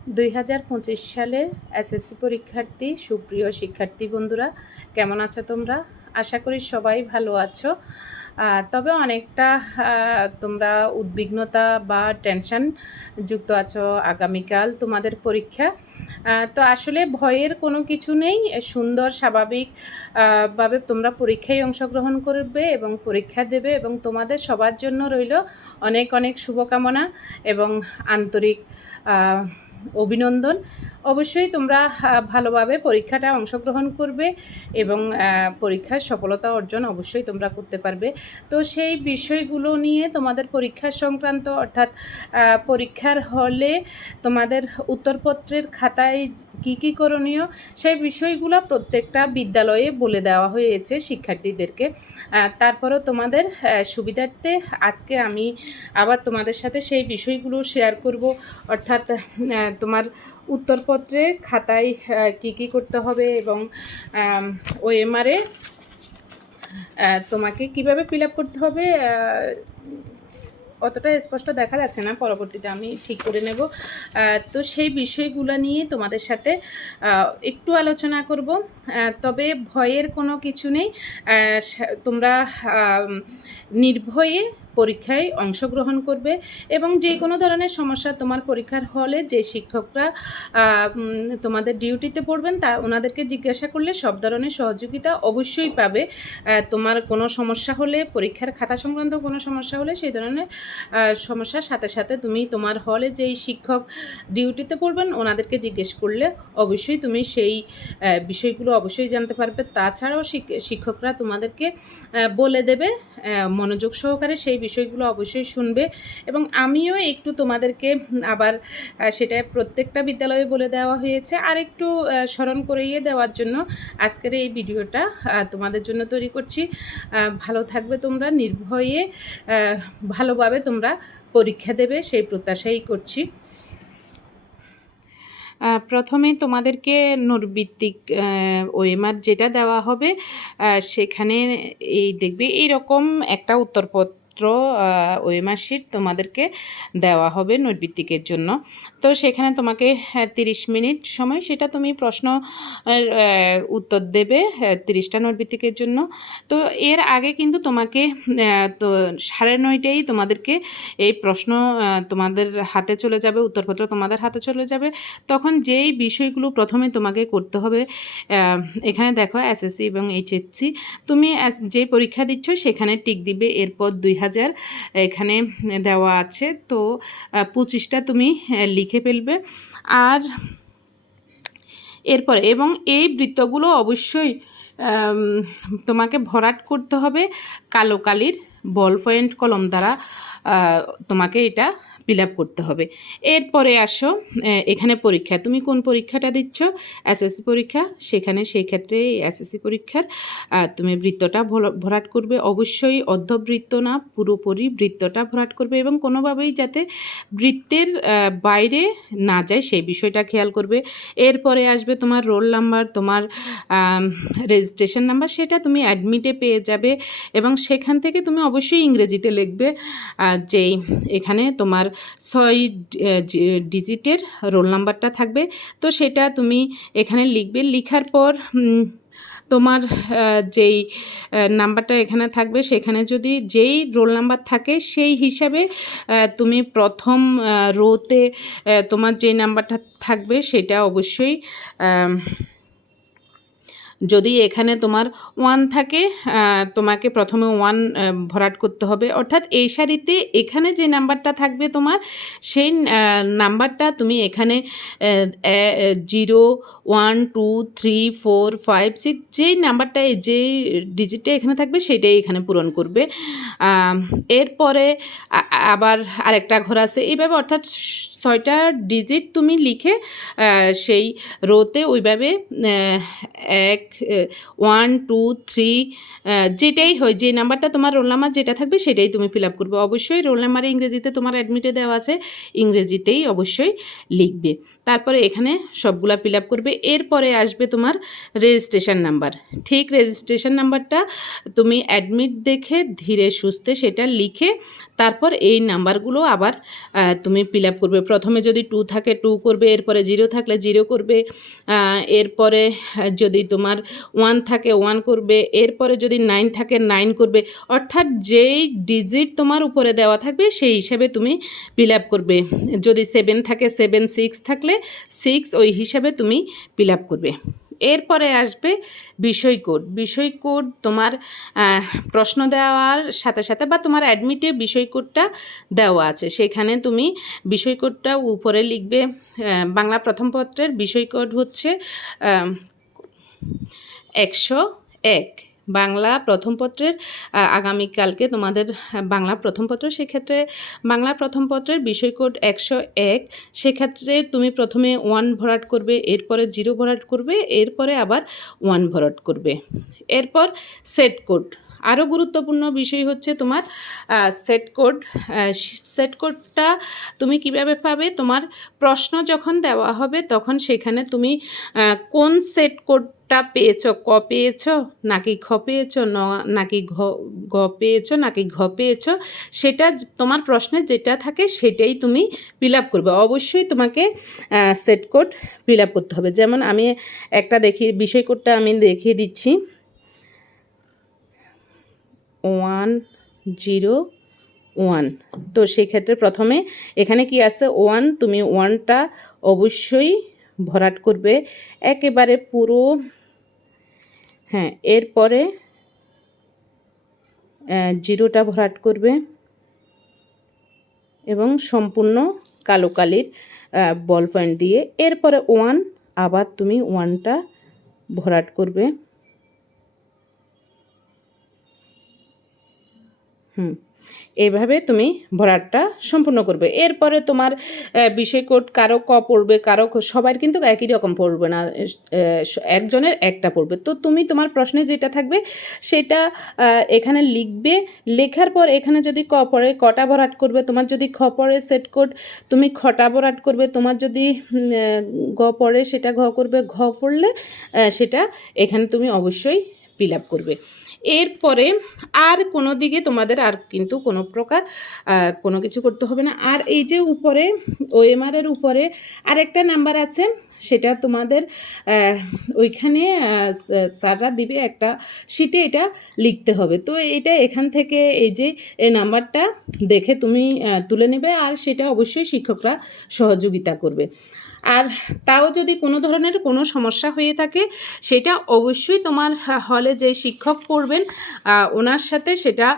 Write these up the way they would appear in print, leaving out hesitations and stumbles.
2025 সালের এসএসসি পরীক্ষার্থী সুপ্রিয় শিক্ষার্থী বন্ধুরা, কেমন আছো তোমরা? আশা করি সবাই ভালো আছো। তবে অনেকটা তোমরা উদ্বিগ্নতা বা টেনশন যুক্ত আছো। আগামীকাল তোমাদের পরীক্ষা। তো আসলে ভয়ের কোনো কিছু নেই। সুন্দর স্বাভাবিক ভাবে তোমরা পরীক্ষায় অংশগ্রহণ করবে এবং পরীক্ষা দেবে, এবং তোমাদের সবার জন্য রইল অনেক অনেক শুভকামনা এবং আন্তরিক অভিনন্দন। অবশ্যই তোমরা ভালোভাবে পরীক্ষাটা অংশগ্রহণ করবে এবং পরীক্ষার সফলতা অর্জন অবশ্যই তোমরা করতে পারবে। তো সেই বিষয়গুলো নিয়ে তোমাদের পরীক্ষা সংক্রান্ত, অর্থাৎ পরীক্ষার হলে তোমাদের উত্তরপত্রের খাতায় কী কী করণীয়, সেই বিষয়গুলো প্রত্যেকটা বিদ্যালয়ে বলে দেওয়া হয়েছে শিক্ষার্থীদেরকে। তারপরেও তোমাদের সুবিধার্থে আজকে আমি আবার তোমাদের সাথে সেই বিষয়গুলো শেয়ার করব। অর্থাৎ তোমার উত্তরপত্রে খাতায় কী কী করতে হবে এবং ওএমআরে তোমাকে কিভাবে ফিল আপ করতে হবে। অতটা স্পষ্ট দেখা যাচ্ছে না, পরবর্তীতে আমি ঠিক করে নেব। তো সেই বিষয়গুলো নিয়ে তোমাদের সাথে একটু আলোচনা করব। তবে ভয়ের কোনো কিছু নেই। তোমরা নির্ভয়ে পরীক্ষায় অংশগ্রহণ করবে এবং যে কোনো ধরনের সমস্যা তোমার পরীক্ষার হলে যে শিক্ষকরা তোমাদের ডিউটিতে পড়বেন ওনাদেরকে জিজ্ঞাসা করলে সব ধরনের সহযোগিতা অবশ্যই পাবে। তোমার কোনো সমস্যা হলে, পরীক্ষার খাতা সংক্রান্ত কোনো সমস্যা হলে, সেই ধরনের সমস্যার সাথে সাথে তুমি তোমার হলে যেই শিক্ষক ডিউটিতে পড়বেন ওনাদেরকে জিজ্ঞেস করলে অবশ্যই তুমি সেই বিষয়গুলো অবশ্যই জানতে পারবে। তাছাড়াও শিক্ষকরা তোমাদেরকে বলে দেবে, মনোযোগ সহকারে সেই বিষয়গুলো অবশ্যই শুনবে। এবং আমিও একটু তোমাদেরকে আবার সেটা প্রত্যেকটা বিদ্যালয়ে বলে দেওয়া হয়েছে, আর একটু স্মরণ করিয়ে দেওয়ার জন্য আজকের এই ভিডিওটা তোমাদের জন্য তৈরি করছি। ভালো থাকবে তোমরা, নির্ভয়ে ভালোভাবে তোমরা পরীক্ষা দেবে সেই প্রত্যাশাই করছি। প্রথমে তোমাদেরকে নোটভিত্তিক ওএমআর যেটা দেওয়া হবে সেখানে দেখবে এইরকম একটা উত্তরপত্র ওএমআর শিট তোমাদেরকে দেওয়া হবে নোটভিত্তিকের জন্য। তো সেখানে তোমাকে 30 মিনিট সময়, সেটা তুমি প্রশ্ন উত্তর দেবে 30টা নোটভিত্তিকের জন্য। তো এর আগে কিন্তু তোমাকে তো 9:30টায় তোমাদেরকে এই প্রশ্ন তোমাদের হাতে চলে যাবে, উত্তরপত্র তোমাদের হাতে চলে যাবে। তখন যেই বিষয়গুলো প্রথমে তোমাকে করতে হবে, এখানে দেখো এসএসসি এবং এইচএসসি তুমি যে পরীক্ষা দিচ্ছ সেখানে টিক দিবে। এরপর 2000 এখানে দেওয়া আছে, তো 25টা তুমি লিখে ফেলবে। আর এরপরে এবং এই বৃত্তগুলো অবশ্যই তোমাকে ভরাট করতে হবে কালো কালির বল পয়েন্ট কলম দ্বারা। তোমাকে এটা ফিল আপ করতে হবে। এরপরে আসো এখানে পরীক্ষা, তুমি কোন পরীক্ষাটা দিচ্ছ, এসএসসি পরীক্ষা, সেখানে সেই ক্ষেত্রে এসএসসি পরীক্ষার তুমি বৃত্তটা ভরাট করবে। অবশ্যই অর্ধবৃত্ত না, পুরোপুরি বৃত্তটা ভরাট করবে এবং কোনোভাবেই যাতে বৃত্তের বাইরে না যায় সেই বিষয়টা খেয়াল করবে। এরপরে আসবে তোমার রোল নাম্বার, তোমার রেজিস্ট্রেশন নাম্বার, সেটা তুমি অ্যাডমিটে পেয়ে যাবে এবং সেখান থেকে তুমি অবশ্যই ইংরেজিতে লিখবে যেই এখানে তোমার 6 ডিজিটের রোল নাম্বারটা থাকবে। তো সেটা তুমি এখানে লিখবে। লিখার পর তোমার যেই নাম্বারটা এখানে থাকবে সেখানে যদি যেই রোল নাম্বার থাকে সেই হিসাবে তুমি প্রথম রোতে তোমার যেই নাম্বারটা থাকবে সেটা অবশ্যই, যদি এখানে তোমার 1 থাকে তোমাকে প্রথমে 1 ভরাট করতে হবে। অর্থাৎ এই সারিতে এখানে যে নাম্বারটা থাকবে তোমার, সেই নাম্বারটা তুমি এখানে 0 1 2 3 4 5 6 যেই নাম্বারটা, যেই ডিজিটটা এখানে থাকবে সেটাই এখানে পূরণ করবে। এরপরে আবার আরেকটা ঘর আছে এইভাবে, অর্থাৎ 6টা ডিজিট তুমি লিখে সেই রোতে ওইভাবে 1 1 2 3 যেটাই হয়, যে নাম্বারটা তোমার রোল নাম্বার যেটা থাকবে সেটাই তুমি ফিল আপ করবে। অবশ্যই রোল নাম্বারে ইংরেজিতে তোমার অ্যাডমিটে দেওয়া আছে, ইংরেজিতেই অবশ্যই লিখবে। তারপরে এখানে সবগুলা ফিল আপ করবে। এরপরে আসবে তোমার রেজিস্ট্রেশন নাম্বার। ঠিক রেজিস্ট্রেশন নাম্বারটা তুমি অ্যাডমিট দেখে ধীরে সুস্থে সেটা লিখে তারপর এই নাম্বারগুলো আবার তুমি ফিল আপ করবে। প্রথমে যদি 2 থাকে 2 করবে, এরপরে 0 থাকলে 0 করবে, এরপরে যদি তোমার 1 থাকে 1 করবে, এরপরে যদি 9 থাকে 9 করবে। অর্থাৎ যেই ডিজিট তোমার উপরে দেওয়া থাকবে সেই হিসাবে তুমি ফিল আপ করবে। যদি 7 থাকে 7, 6 থাকলে 6 ওই হিসাবে তুমি ফিল আপ করবে। এরপরে আসবে বিষয় কোড। বিষয় কোড তোমার প্রশ্ন দেওয়ার সাথে সাথে বা তোমার অ্যাডমিটে বিষয় কোডটা দেওয়া আছে, সেখানে তুমি বিষয় কোডটা উপরে লিখবে। বাংলা প্রথম পত্রের বিষয় কোড হচ্ছে 101। বাংলা প্রথম পত্রের আগামীকালকে তোমাদের বাংলা প্রথম পত্র, সেক্ষেত্রে বাংলা প্রথম পত্রের বিষয় কোড 101। সেক্ষেত্রে তুমি প্রথমে 1 ভরাট করবে, এরপরে 0 ভরাট করবে, এরপরে আবার 1 ভরাট করবে। এরপর সেট কোড। আরও গুরুত্বপূর্ণ বিষয় হচ্ছে তোমার সেট কোড। সেট কোডটা তুমি কিভাবে পাবে? তোমার প্রশ্ন যখন দেওয়া হবে তখন সেখানে তুমি কোন সেট কোডটা পেয়েছো, ক পেয়েছো নাকি খ পেয়েছো, নাকি গ পেয়েছো নাকি ঘ পেয়েছো, সেটা তোমার প্রশ্নে যেটা থাকে সেটাই তুমি ফিল আপ করবে। অবশ্যই তোমাকে সেট কোড ফিল আপ করতে হবে। যেমন আমি একটা বিষয় কোডটা আমি দেখিয়ে দিচ্ছি। 101। তো সেক্ষেত্রে প্রথমে এখানে কি আছে 1, তুমি 1টা অবশ্যই ভরাট করবে একেবারে পুরো। হ্যাঁ, এরপরে 0টা ভরাট করবে এবং সম্পূর্ণ কালো কালির বল পয়েন্ট দিয়ে। এরপরে 1, আবার তুমি 1টা ভরাট করবে। এইভাবে তুমি ভরাটটা সম্পূর্ণ করবে। এরপরে তোমার বিষয় কোড কারো ক পড়বে, কারো সবার কিন্তু একই রকম পড়বে না, একজনের একটা পড়বে। তো তুমি তোমার প্রশ্নে যেটা থাকবে সেটা এখানে লিখবে। লেখার পর এখানে যদি ক পড়ে কটা ভরাট করবে, তোমার যদি খ পড়ে সেট কোড তুমি খটা ভরাট করবে, তোমার যদি গ পড়ে সেটা ঘ করবে, ঘ পড়লে সেটা এখানে তুমি অবশ্যই ফিল আপ করবে। এরপরে আর কোনো দিকে তোমাদের আর কিন্তু কোনো প্রকার কোনো কিছু করতে হবে না। আর এই যে উপরে ওএমআরের উপরে আরেকটা নাম্বার আছে, সেটা তোমাদের ওইখানে স্যাররা দিবে একটা শিটে, এটা লিখতে হবে। তো এটা এখান থেকে এই যে এই নাম্বারটা দেখে তুমি তুলে নেবে, আর সেটা অবশ্যই শিক্ষকরা সহযোগিতা করবে। আর তাও যদি কোনো ধরনের কোনো সমস্যা হয়ে থাকে সেটা অবশ্যই তোমার হলে যে শিক্ষক পড়বেন ওনার সাথে সেটা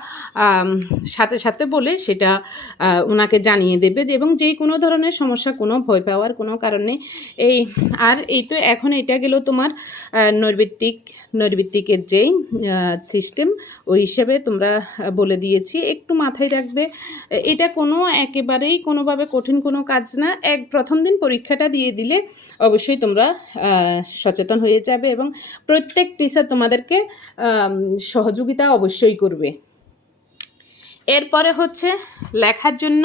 সাথে সাথে বলে সেটা ওনাকে জানিয়ে দেবে যে, এবং যেই কোনো ধরনের সমস্যা, কোনো ভয় পাওয়ার কোনো কারণ নেই। আর এই তো এখন এটা গেল তোমার নৈর্বৃত্তিকের যেই সিস্টেম, ওই হিসেবে তোমরা বলে দিয়েছি। একটু মাথায় রাখবে, এটা কোনো একেবারেই কোনোভাবে কঠিন কোনো কাজ না। প্রথম দিন পরীক্ষাটা দিয়ে দিলে অবশ্যই তোমরা সচেতন হয়ে যাবে এবং প্রত্যেক টিচার তোমাদেরকে সহযোগিতা অবশ্যই করবে। এরপরে হচ্ছে লেখার জন্য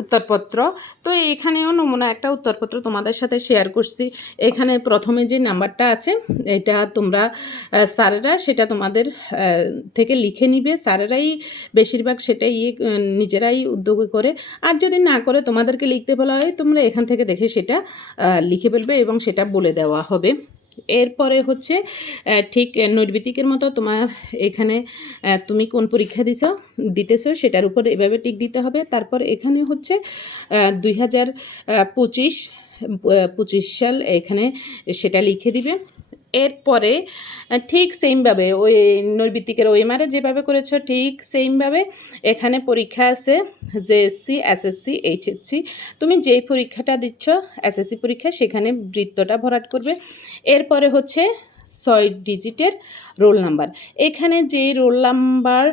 উত্তরপত্র। তো এখানেও নমুনা একটা উত্তরপত্র তোমাদের সাথে শেয়ার করছি। এখানে প্রথমে যে নাম্বারটা আছে এটা তোমরা স্যারেরা সেটা তোমাদের থেকে লিখে নিবে। স্যারেরাই বেশিরভাগ সেটাই নিজেরাই উদ্যোগ করে, আর যদি না করে তোমাদেরকে লিখতে বলা হয় তোমরা এখান থেকে দেখে সেটা লিখে ফেলবে এবং সেটা বলে দেওয়া হবে। এরপরে হচ্ছে ঠিক নৈর্বৃত্তিকের মতো তোমার এখানে তুমি কোন পরীক্ষা দিতেছো সেটার উপর এভাবে টিক দিতে হবে। তারপর এখানে হচ্ছে 2025 সাল এখানে সেটা লিখে দিবে। এরপরে ঠিক সেমভাবে ওই নৈর্বৃত্তিকের ওএমআরে যেভাবে করেছো ঠিক সেমভাবে এখানে পরীক্ষা আছে জেএসসি, এসএসসি, এইচএসসি। তুমি যেই পরীক্ষাটা দিচ্ছ এসএসসি পরীক্ষা, সেখানে বৃত্তটা ভরাট করবে। এরপরে হচ্ছে 6 ডিজিটের রোল নাম্বার। এখানে যে রোল নাম্বার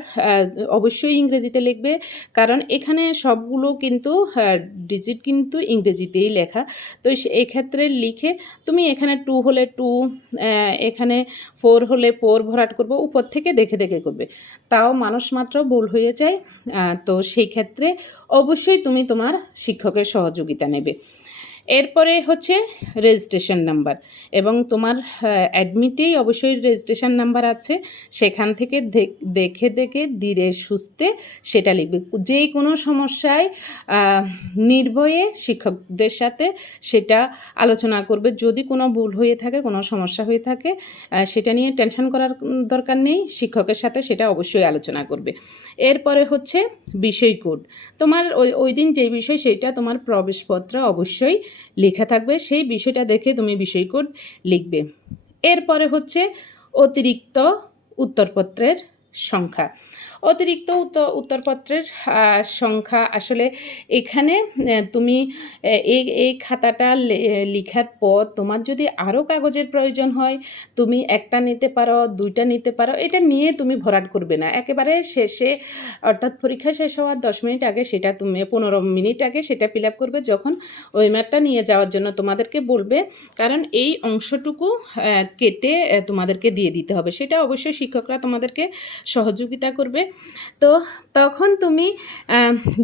অবশ্যই ইংরেজিতে লিখবে, কারণ এখানে সবগুলো কিন্তু ডিজিট কিন্তু ইংরেজিতেই লেখা। তো এক্ষেত্রে লিখে তুমি এখানে 2 হলে 2, এখানে 4 হলে 4 ভরাট করবো। উপর থেকে দেখে দেখে করবে, তাও মানুষ মাত্র ভুল হয়ে যায়। তো সেই ক্ষেত্রে অবশ্যই তুমি তোমার শিক্ষকের সহযোগিতা নেবে। এরপরে হচ্ছে রেজিস্ট্রেশন নাম্বার, এবং তোমার অ্যাডমিটেই অবশ্যই রেজিস্ট্রেশন নাম্বার আছে, সেখান থেকে দেখে দেখে ধীরে সুস্থে সেটা লিখবে। যেই কোনো সমস্যায় নির্ভয়ে শিক্ষকদের সাথে সেটা আলোচনা করবে। যদি কোনো ভুল হয়ে থাকে, কোনো সমস্যা হয়ে থাকে, সেটা নিয়ে টেনশন করার দরকার নেই, শিক্ষকের সাথে সেটা অবশ্যই আলোচনা করবে। এরপরে হচ্ছে বিষয় কোড। তোমার ওই দিন যেই বিষয় সেইটা তোমার প্রবেশপত্রে অবশ্যই লেখা থাকবে, সেই বিষয়টা দেখে তুমি বিষয় কোড লিখবে। এরপরে হচ্ছে অতিরিক্ত উত্তরপত্রের সংখ্যা। অতিরিক্ত উত্তরপত্রের সংখ্যা আসলে এখানে তুমি এই খাতাটা লেখার পর তোমার যদি আরও কাগজের প্রয়োজন হয়, তুমি একটা নিতে পারো, দুইটা নিতে পারো, এটা নিয়ে তুমি ভরাট করবে না। একেবারে শেষে, অর্থাৎ পরীক্ষা শেষ হওয়ার 10 মিনিট আগে সেটা তুমি 15 মিনিট আগে সেটা ফিল আপ করবে, যখন ওয়েমারটা নিয়ে যাওয়ার জন্য তোমাদেরকে বলবে। কারণ এই অংশটুকু কেটে তোমাদেরকে দিয়ে দিতে হবে, সেটা অবশ্যই শিক্ষকরা তোমাদেরকে সহযোগিতা করবে। তো তখন তুমি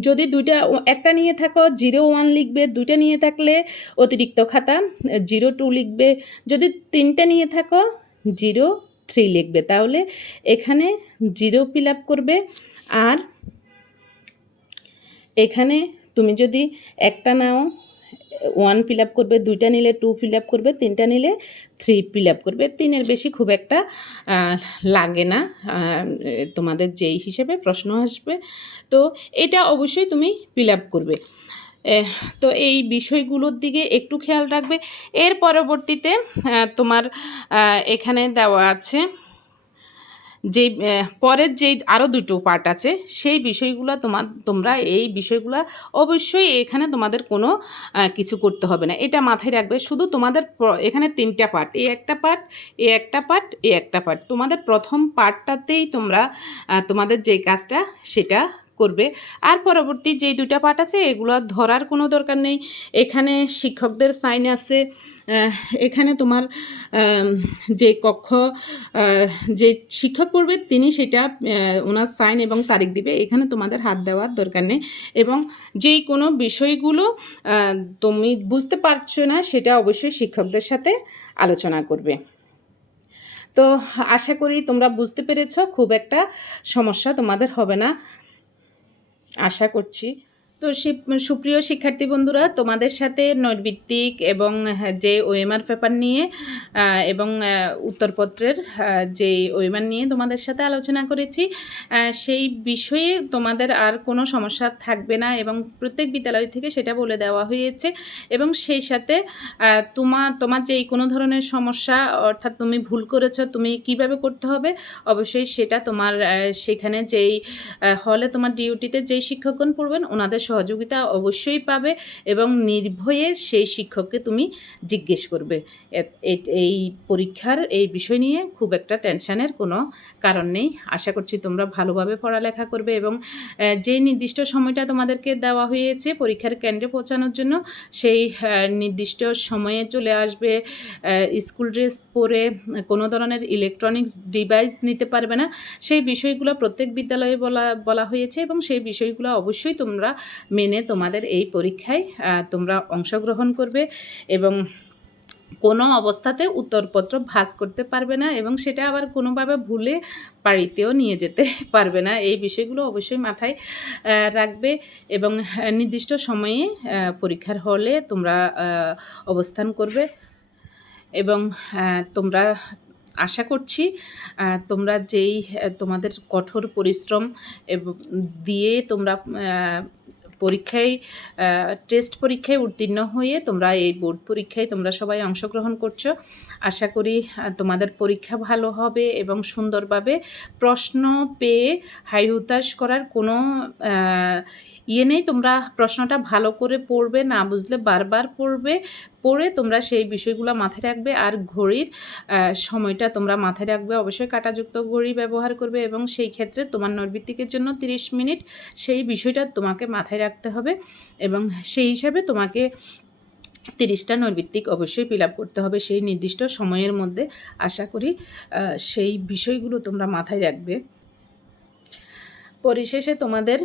যদি একটা নিয়ে থাকো 01 লিখবে, দুইটা নিয়ে থাকলে অতিরিক্ত খাতা 02 লিখবে, যদি 3টে নিয়ে থাকো 03 লিখবে। তাহলে এখানে 0 ফিল আপ করবে, আর এখানে তুমি যদি একটা নাও 1 ফিল আপ করবে, দুইটা নিলে 2 ফিল আপ করবে, 3টা নিলে 3 ফিল আপ করবে। 3-এর বেশি খুব একটা লাগে না তোমাদের যেই হিসেবে প্রশ্ন আসবে। তো এটা অবশ্যই তুমি ফিল আপ করবে। তো এই বিষয়গুলোর দিকে একটু খেয়াল রাখবে। এর পরবর্তীতে তোমার এখানে দেওয়া আছে যেই পরের যেই আরও দুটো পার্ট আছে, সেই বিষয়গুলো তোমরা এই বিষয়গুলো অবশ্যই এখানে তোমাদের কোনো কিছু করতে হবে না, এটা মাথায় রাখবে। শুধু তোমাদের এখানে 3টা পার্ট, এই একটা পার্ট, এই একটা পার্ট, এই একটা পার্ট। তোমাদের প্রথম পার্টটাতেই তোমরা তোমাদের যেই কাজটা সেটা করবে। আর পরবর্তী যেই 2টা পার্ট আছে এগুলো ধরার কোনো দরকার নেই। এখানে শিক্ষকদের সাইন আছে, এখানে তোমার যে যে শিক্ষক পড়বে তিনি সেটা ওনার সাইন এবং তারিখ দিবে, এখানে তোমাদের হাত দেওয়ার দরকার নেই। এবং যেই কোনো বিষয়গুলো তুমি বুঝতে পারছো না সেটা অবশ্যই শিক্ষকদের সাথে আলোচনা করবে। তো আশা করি তোমরা বুঝতে পেরেছো, খুব একটা সমস্যা তোমাদের হবে না আশা করছি। তো সুপ্রিয় শিক্ষার্থী বন্ধুরা, তোমাদের সাথে নৈর্ভিত্তিক এবং যে ওএমআর পেপার নিয়ে এবং উত্তরপত্রের যে ওএমআর নিয়ে তোমাদের সাথে আলোচনা করেছি, সেই বিষয়ে তোমাদের আর কোনো সমস্যা থাকবে না, এবং প্রত্যেক বিদ্যালয় থেকে সেটা বলে দেওয়া হয়েছে। এবং সেই সাথে তোমার যেই কোনো ধরনের সমস্যা, অর্থাৎ তুমি ভুল করেছো, তুমি কিভাবে করতে হবে, অবশ্যই সেটা তোমার সেখানে যেই হলে তোমার ডিউটিতে যেই শিক্ষকগণ পড়বেন ওনাদের সহযোগিতা অবশ্যই পাবে, এবং নির্ভয়ে সেই শিক্ষককে তুমি জিজ্ঞেস করবে। এই পরীক্ষার এই বিষয় নিয়ে খুব একটা টেনশনের কোনো কারণ নেই। আশা করছি তোমরা ভালোভাবে পড়ালেখা করবে, এবং যেই নির্দিষ্ট সময়টা তোমাদেরকে দেওয়া হয়েছে পরীক্ষার কেন্দ্রে পৌঁছানোর জন্য, সেই নির্দিষ্ট সময়ে চলে আসবে। স্কুল ড্রেস পরে কোনো ধরনের ইলেকট্রনিক্স ডিভাইস নিতে পারবে না, সেই বিষয়গুলো প্রত্যেক বিদ্যালয়ে বলা হয়েছে, এবং সেই বিষয়গুলো অবশ্যই তোমরা মেনে তোমাদের এই পরীক্ষায় তোমরা অংশগ্রহণ করবে। এবং কোনো অবস্থাতে উত্তরপত্র ভাঁজ করতে পারবে না, এবং সেটা আবার কোনোভাবে ভুলে বাড়িতেও নিয়ে যেতে পারবে না। এই বিষয়গুলো অবশ্যই মাথায় রাখবে, এবং নির্দিষ্ট সময়ে পরীক্ষার হলে তোমরা অবস্থান করবে। এবং তোমরা আশা করছি তোমরা যেই তোমাদের কঠোর পরিশ্রম দিয়ে তোমরা পরীক্ষায় টেস্ট পরীক্ষায় উত্তীর্ণ হয়ে তোমরা এই বোর্ড পরীক্ষায় তোমরা সবাই অংশগ্রহণ করছো। আশা করি তোমাদের পরীক্ষা ভালো হবে, এবং সুন্দরভাবে প্রশ্ন পেয়ে হাই হুতাশ করার কোনো নেই। তোমরা প্রশ্নটা ভালো করে পড়বে, না বুঝলে বারবার পড়ে তোমরা সেই বিষয়গুলো মাথায় রাখবে। আর ঘড়ির সময়টা তোমরা মাথায় রাখবে, অবশ্যই কাঁটাযুক্ত ঘড়ি ব্যবহার করবে, এবং সেই ক্ষেত্রে তোমার নৈর্ভিত্তিকের জন্য 30 মিনিট সেই বিষয়টা তোমাকে মাথায় রাখতে হবে, এবং সেই হিসাবে তোমাকে 30টা নৈর্ভিত্তিক অবশ্যই ফিল আপ করতে হবে সেই নির্দিষ্ট সময়ের মধ্যে। আশা করি সেই বিষয়গুলো তোমরা মাথায় রাখবে। পরিশেষে তোমাদের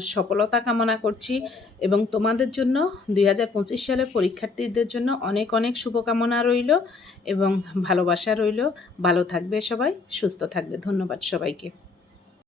সফলতা কামনা করছি এবং তোমাদের জন্য 2025 সালে পরীক্ষার্থীদের জন্য অনেক অনেক শুভকামনা রইল এবং ভালোবাসা রইল। ভালো থাকবে সবাই, সুস্থ থাকবে। ধন্যবাদ সবাইকে।